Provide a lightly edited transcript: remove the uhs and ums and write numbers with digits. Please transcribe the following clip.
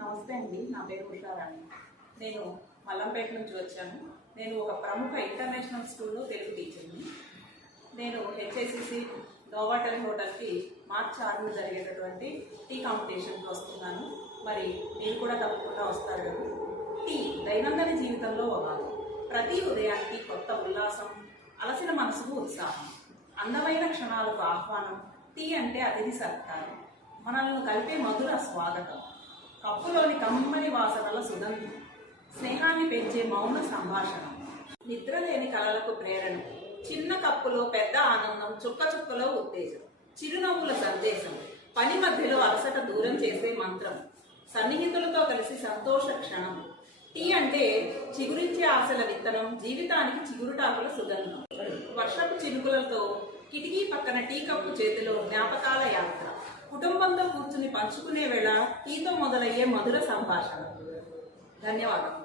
నమస్తే అండి. నా పేరు ఉషారాణి. నేను మల్లంపేట నుంచి వచ్చాను. నేను ఒక ప్రముఖ ఇంటర్నేషనల్ స్కూల్లో తెలుగు టీచర్ని. నేను హెచ్ఐసిసి నోవాటెల్ హోటల్కి మార్చి 6న జరిగేటటువంటి టీ కాంపిటీషన్కి వస్తున్నాను. మరి మీరు కూడా తప్పకుండా వస్తారు కదా. టీ దైనందిన జీవితంలో భాగం. ప్రతి ఉదయానికి కొత్త ఉల్లాసం, అలసిన మనసుకు ఉత్సాహం, అందమైన క్షణాలకు ఆహ్వానం. టీ అంటే అతిథి సత్కారం, మనల్ని కలిపే మధుర స్వాగతం, కప్పులోని కమ్మని వాసనల సుగంధం, స్నేహాన్ని పెంచే మౌన సంభాషణ, నిద్ర లేని కలలకు ప్రేరణ, చిన్న కప్పులో పెద్ద ఆనందం, చుక్క చుక్కలో ఉత్తేజం, చిరునవ్వుల సందేశం, పని మధ్యలో అలసట దూరం చేసే మంత్రం, సన్నిహితులతో కలిసి సంతోష క్షణం. టీ అంటే చిగురించే ఆశల విత్తనం, జీవితానికి చిగురుటాకుల సుగంధం. వర్షపు చినుకులతో కిటికీ పక్కన టీ కప్పు చేతిలో జ్ఞాపకాల యాత్ర, కుటుంబంతో కూర్చుని పంచుకునే వేళ టీతో మొదలయ్యే మధుర సంభాషణ. ధన్యవాదాలు.